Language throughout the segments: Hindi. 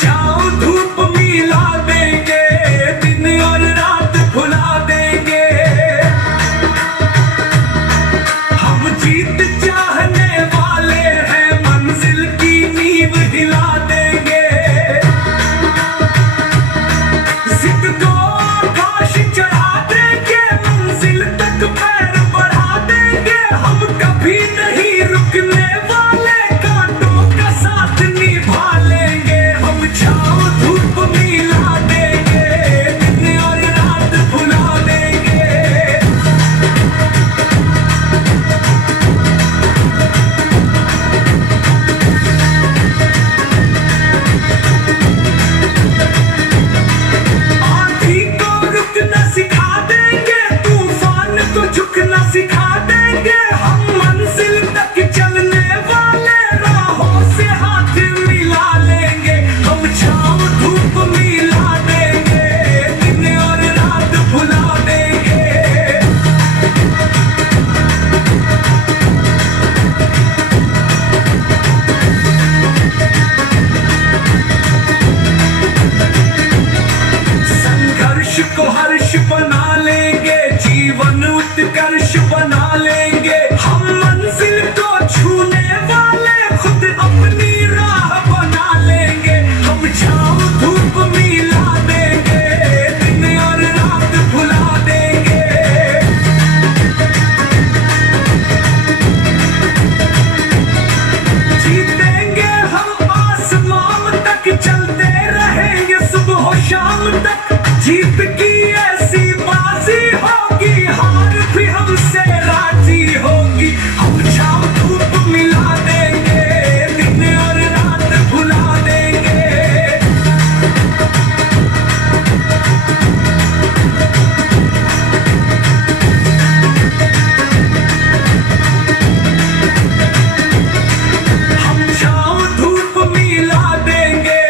छाँव धूप मिला देंगे, दिन और रात भुला देंगे। हम जीत चाहने वाले हैं, मंजिल की नींव हिला देंगे। जिद को आकाश चढ़ा देंगे, मंजिल तक पैर बढ़ा देंगे। हम कभी नहीं रुकने वाले, कांटों का साथ निभा लेंगे। हम छाँव धूप मिला देंगे, दिन और रात भुला देंगे। आंधी को रुकना सिखा देंगे, तूफान को झुकना सिखा देंगे। हम मंजिल तक चलने वाले, राहों से हाथ मिला लेंगे। हम छाँव धूप मिला देंगे, दिन और रात भुला देंगे। संघर्ष को हर्ष बना लेंगे, जीवन उत्कर्ष बना लेंगे। हम मंजिल को छूने वाले, खुद अपनी राह बना लेंगे। हम छाँव धूप मिला देंगे, दिन और रात भुला देंगे। जीतेंगे हम आसमान तक, चलते रहेंगे सुबह शाम तक। जीत की ऐसी बाजी होगी, हार भी हमसे राजी होगी। हम छाँव धूप मिला देंगे, दिन और रात भुला देंगे। हम छाँव धूप मिला देंगे,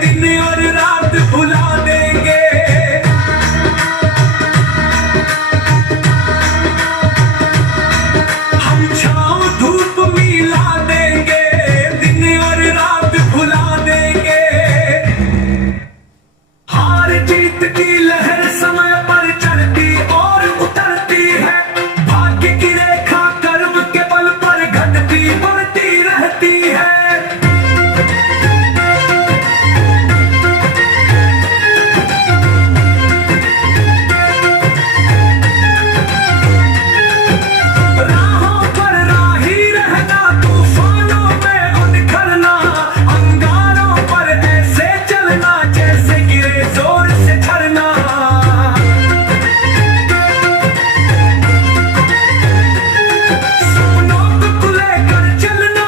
दिन और रात भुला देंगे। हम छाँव धूप मिला देंगे, दिन और रात भुला देंगे। हार जीत की लहर समय पर चढ़ती और उतरती है। भाग्य की रेखा कर्म के बल पर घटती बढ़ती रहती है। राहों पर राही रहना, तूफानों में उनखरना। अंगारों पर ऐसे चलना, जैसे गिरे जोर से झरना। सपनों को लेकर चलना,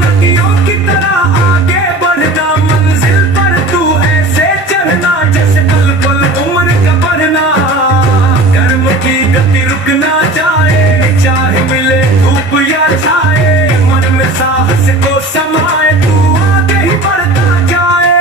नदियों की तरह आगे बढ़ना। मंजिल पर तू ऐसे चढ़ना, जैसे पल पल उम्र का बढ़ना। कर्म की गति रुक ना जाए, चाहे मिले धूप या छाए। मन में साहस को समाए, तू आगे ही बढ़ता जाए।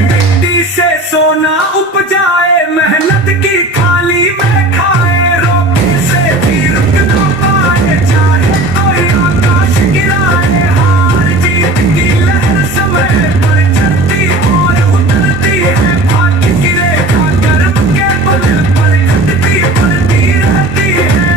मिट्टी से सोना उपजाए, मेहनत की थाली में खाए। रोके से भी रुक ना पाए, चाहे कोई आकाश गिराए। हार जीत की लहर समय पर चढ़ती और उतरती है। भाग्य की रेखा कर्म के बल पर घटती बढ़ती रहती है।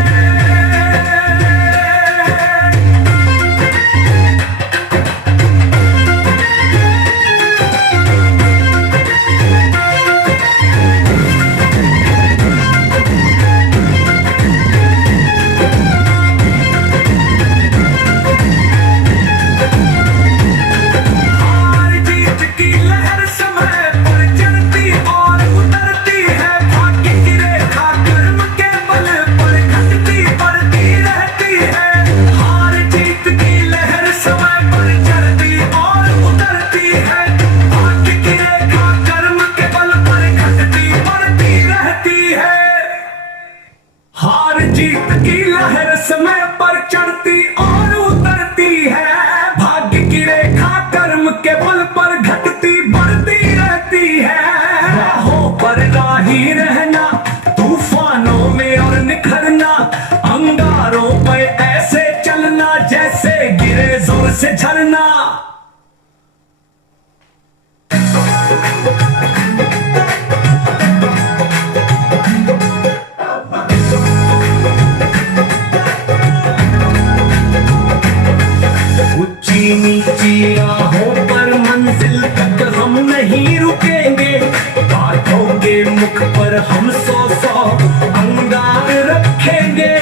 हार जीत की लहर समय पर चढ़ती और उतरती है। भाग्य की रेखा कर्म के बल पर घटती बढ़ती रहती है। हार जीत की लहर समय पर चढ़ती और उतरती है। भाग्य की रेखा कर्म के बल पर घटती बढ़ती रहती है। हार जीत की लहर समय पर चढ़ती और उतरती है। भाग्य की रेखा कर्म के बल पर घटती बढ़ती रहती है। राहों पर राही रहना, तूफानों में और निखरना। अंगारों पर ऐसे चलना, जैसे गिरे जोर से झरना। ऊंची नीची राहों पर मंजिल तक हम नहीं रुकेंगे, बातों के मुख पर हम 100 अंगार रखेंगे,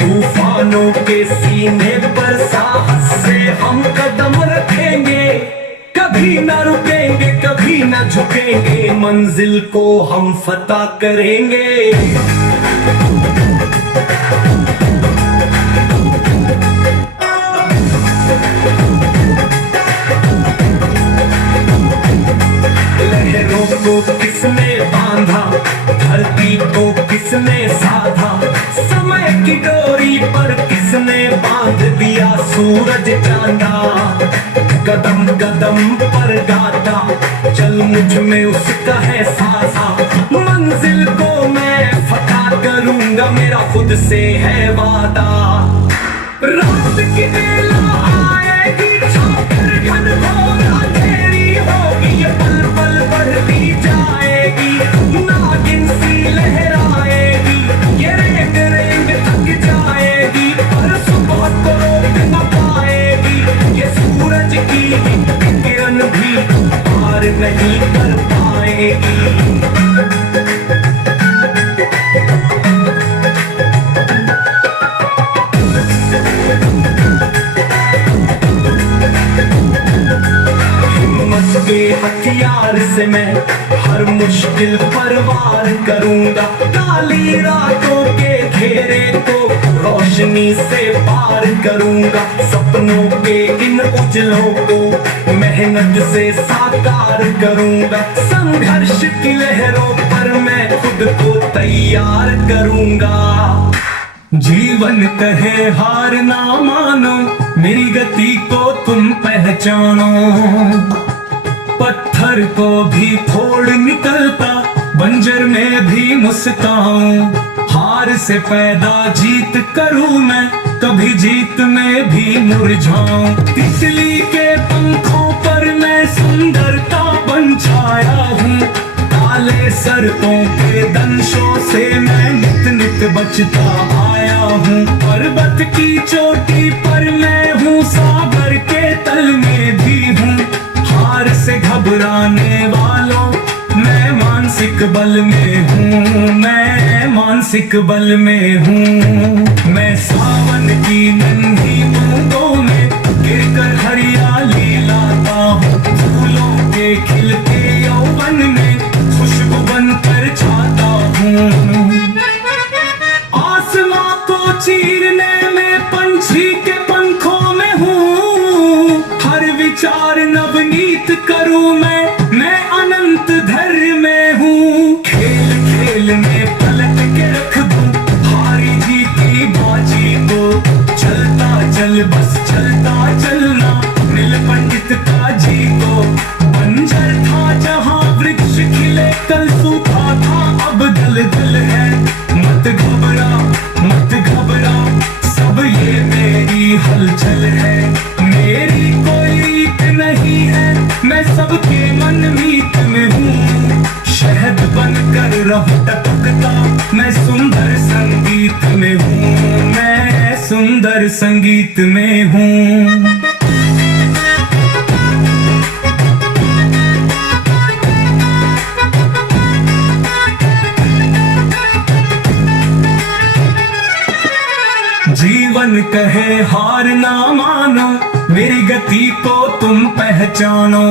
तूफानों के सीने पर साहस से हम कदम रखेंगे, कभी ना रुकेंगे कभी ना झुकेंगे, मंजिल को हम फतह करेंगे। लहरों को किसने बांधा, धरती को किसने साधा, समय की डोरी पर किसने बांध दिया सूरज चांदा, कदम कदम पर गाता चल मुझ में उसका है साजा, मंजिल को मैं फतह करूंगा मेरा खुद से है वादा। रात की बेला आएगी छाकर घनघोर अंधेरी होगी, ये पल पल बढ़ती जाएगी, नागिन सी लहराएगी, ये रेंग रेंग थक जाएगी, पर सुबह को रोक न पाएगी, ये सूरज की किरण भी पार नहीं कर पाएगी। के हथियार से मैं हर मुश्किल पर वार करूंगा, काली रातों के घेरे को रोशनी से पार करूंगा, सपनों के इन उजलों को मेहनत से साकार करूंगा, संघर्ष की लहरों पर मैं खुद को तैयार करूंगा। जीवन कहे हार ना मानो, मेरी गति को तुम पहचानो, पत्थर को भी फोड़ निकलता, बंजर में भी मुस्काऊं, हार से पैदा जीत करूं मैं, कभी जीत में भी मुरझाऊं, तितली के पंखों पर मैं सुंदरता बन छाया हूँ, काले सर्पों के दंशों से मैं नित नित बचता आया हूँ, पर्वत की चोटी पर मैं हूँ, सागर के तल में भी हूँ, हार से घबराने वालों मैं मानसिक बल में हूँ, मैं मानसिक बल में हूँ, मैं सावन की नन्ही बूंदों में गिरकर हरियाली लाता हूँ, फूलों के खिलते यौवन में खुशबू बनकर छाता हूँ, आसमां को चीरने में पंछी के पंखों में हूँ, हर विचार नवनीत करूं मैं अनंत धैर्य में हूँ, खेल खेल में पलट के रख दूं हारी जीती बाजी को, चलता चल बस चलता चलना मिल पंडित का जी को, बंजर था जहाँ वृक्ष खिले कल सूखा था अब दलदल है, मत घबरा सब ये मेरी हलचल है, मेरी कोई रीत नहीं है, मैं सबके मन मीत में हूँ, शहद बनकर रहूं टपकता मैं सुंदर संगीत में हूँ, मैं सुंदर संगीत में हूँ। जीवन कहे हार ना मानो, मेरी गति को तुम पहचानो,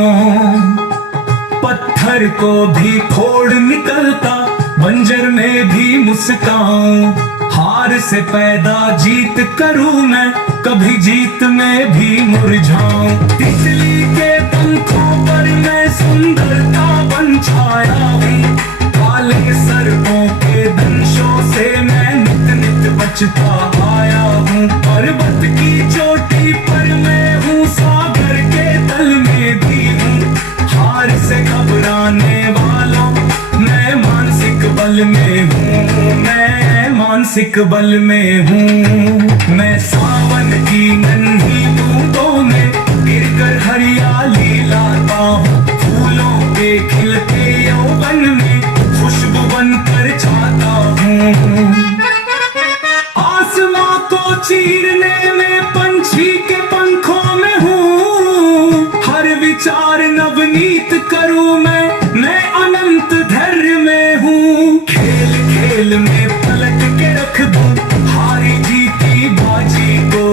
पत्थर को भी फोड़ निकलता, बंजर में भी मुस्काऊं, हार से पैदा जीत करूं मैं, कभी जीत में भी मुरझाऊं, तितली के पंखों पर मैं सुंदरता बन छाया हूँ, काले सर्पों के दंशों से मैं नित नित बचता आया हूँ, पर्वत की चोटी पर मैं हूँ, सागर के तल में भी हूँ, हार से घबराने वालों मैं मानसिक बल में हूँ, मैं मानसिक बल में हूँ, मैं सावन की नन्ही बूंदों में गिरकर हरियाली लाता हूँ, फूलों के विचार नवनीत करूं मैं अनंत धैर्य में हूँ। खेल खेल में पलट के रख दूं हारी जीती बाजी को।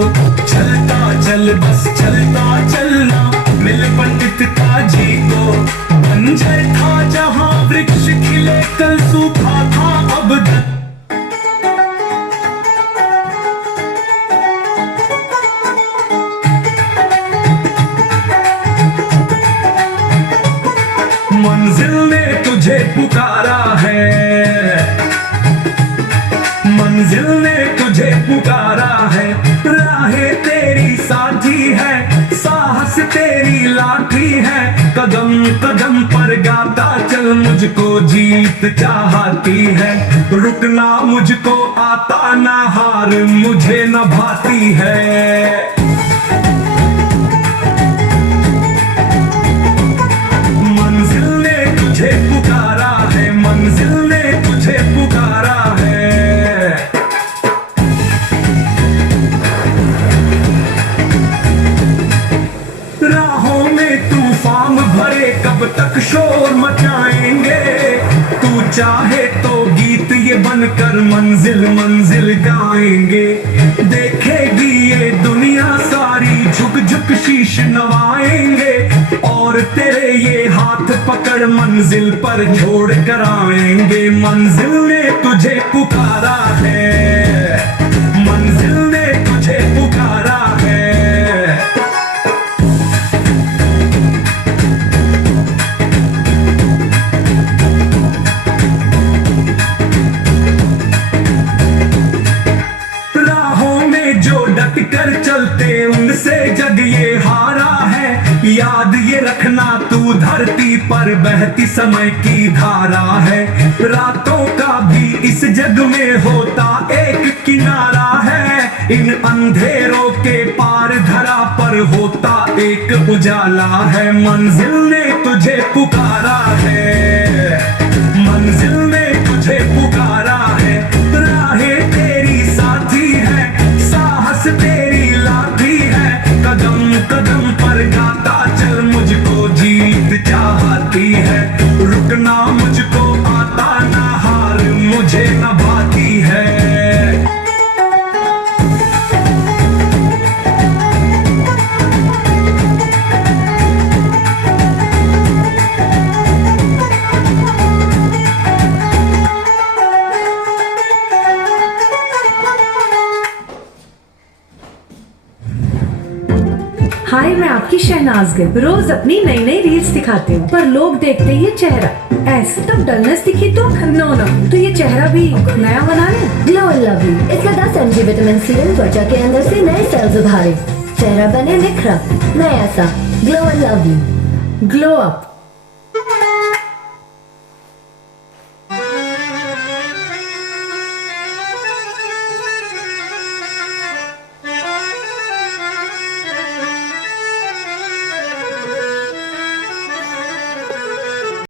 चलता चल बस चलता चलना मिल पंडित काजी को। बंजर था जहाँ वृक्ष खिले कल सूखा था अब मंजिल ने तुझे पुकारा है, मंजिल ने तुझे पुकारा है। राहें तेरी साथी है, साहस तेरी लाठी है। कदम कदम पर गाता चल मुझको जीत चाहती है। रुकना मुझको आता ना हार मुझे न भाती है। मंजिल ने तुझे पुकारा है, मंजिल ने तुझे पुकारा है। राहों में तूफान भरे कब तक शोर मचाएंगे। तू चाहे तो गीत ये बनकर मंजिल मंजिल गाएंगे। देखेगी ये दुनिया सारी झुक झुक शीश नवाएंगे। और तेरे ये हाथ पकड़ मंजिल पर छोड़ कर आएंगे। मंजिल ने तुझे पुकारा है, मंजिल ने तुझे पुकारा है। राहों में जो डट कर चलते उनसे जग ये हारा है। याद ये रखना तू धरती पर बहती समय की धारा है। रातों का भी इस जग में होता एक किनारा है। इन अंधेरों के पार धरा पर होता एक उजाला है। मंजिल ने तुझे पुकारा है, मंजिल ने तुझे पुकारा है। राहें तेरी साथी है, साहस तेरी लाठी है। कदम कदम पर गाता चल मुझको जीत चाहती है। रुकना मुझको आता ना हार मुझे न भाती है। हाय, मैं आपकी शहनाज गिल। रोज अपनी नई नई रील्स दिखाती हूँ पर लोग देखते ये चेहरा ऐसे तब डलनेस दिखी तो नो नो तो ये चेहरा भी नया बना ले। ग्लो एंड लवली, इसका 10 mg विटामिन सीरम त्वचा के अंदर से नए सेल्स उभारे, चेहरा बने निखरा नया सा। Glow and lovely, glow up.